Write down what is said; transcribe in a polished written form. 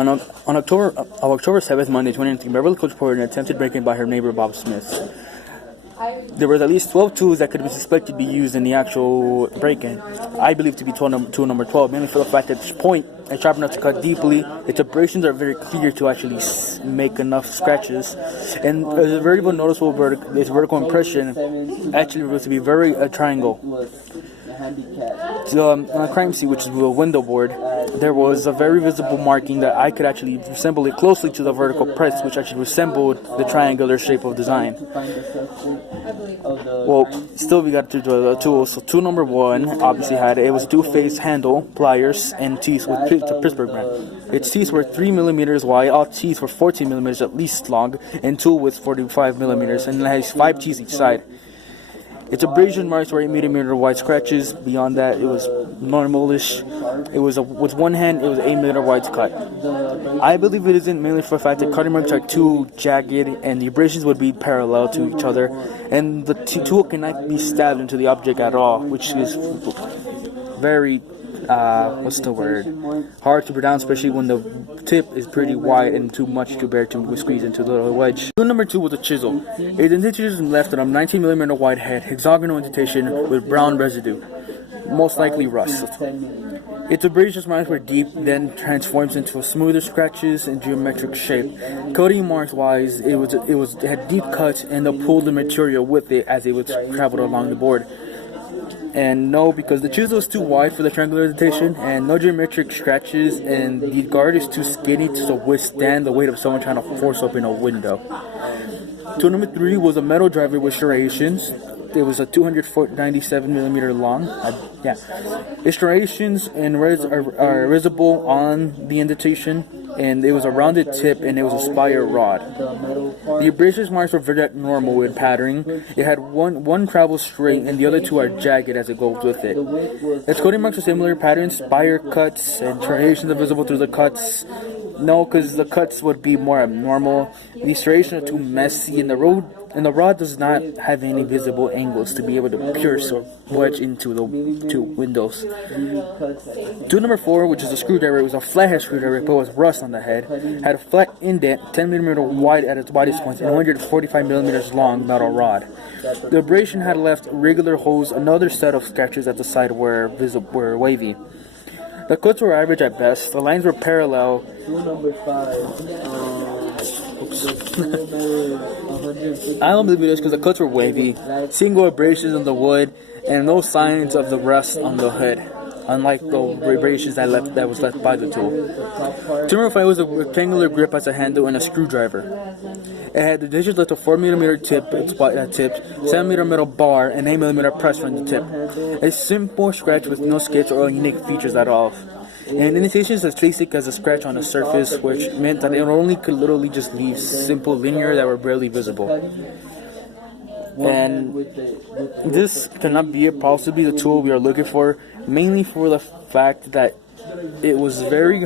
On October 7th, Monday, 2019, Beverly Hills reported an attempted break-in by her neighbor Bob Smith. There was at least 12 tools that could be suspected to be used in the actual break-in. I believe to be tool number 12, mainly for the fact that this point is sharp enough to cut deeply. Its abrasions are very clear to actually make enough scratches. And there's a very noticeable vertical impression actually reveals to be a triangle. On a crime scene, which is a window board, there was a very visible marking that I could actually resemble it closely to the vertical press, which actually resembled the triangular shape of design. Well, still we got to do the tools. So tool number 1 obviously it was a two-phase handle, pliers, and teeth with the Pittsburgh brand. Its teeth were 3 millimeters wide, all teeth were 14 millimeters at least long, and tool was 45 millimeters, and it has 5 teeth each side. Its abrasion marks were 8 millimeter wide scratches. Beyond that, it was normalish. It was with one hand, it was 8 millimeter wide cut. I believe it isn't mainly for the fact that cutting marks are too jagged and the abrasions would be parallel to each other, and the tool cannot be stabbed into the object at all, which is very hard to pronounce, especially when the tip is pretty wide and too much to bear to squeeze into the little wedge. Tool number 2 was a chisel. Its indentation left on a 19 millimeter wide head, hexagonal indentation with brown residue, most likely rust. Its abrasion marks were deep, then transforms into smoother scratches and geometric shape. Coating marks wise, it had deep cuts and pulled the material with it as it was traveled along the board. And no, because the chisel is too wide for the triangular indentation, and no geometric scratches, and the guard is too skinny to withstand the weight of someone trying to force open a window. Tool number 3 was a metal driver with striations. It was a 297 millimeter long. The striations and are visible on the indentation, and it was a rounded tip, and it was a spire rod. The abrasion marks were very normal in patterning. It had one travel straight, and the other 2 are jagged as it goes with it. Its coating marks are similar patterns, spire cuts, and striations are visible through the cuts. No, because the cuts would be more abnormal. The striations are too messy, and the rod does not have any visible angles to be able to pierce or wedge into the 2 windows. Tool number 4, which is a screwdriver, was a flathead screwdriver but with rust on the head. Had a flat indent, 10 millimeter wide at its widest points, and 145 millimeters long metal rod. The abrasion had left regular holes, another set of scratches at the side were wavy. The cuts were average at best. The lines were parallel. I don't believe it is because the cuts were wavy, single abrasions on the wood, and no signs of the rust on the hood, unlike the abrasions that was left by the tool. Tool number 5 was a rectangular grip as a handle and a screwdriver. It had the digits left a 4 millimeter tip, 7 millimeter metal bar, and 8 millimeter press from the tip. A simple scratch with no skips or unique features at all. And indentation is as basic as a scratch on a surface, which meant that it only could literally just leave simple linear that were barely visible. And this cannot be possibly the tool we are looking for, mainly for the fact that it was very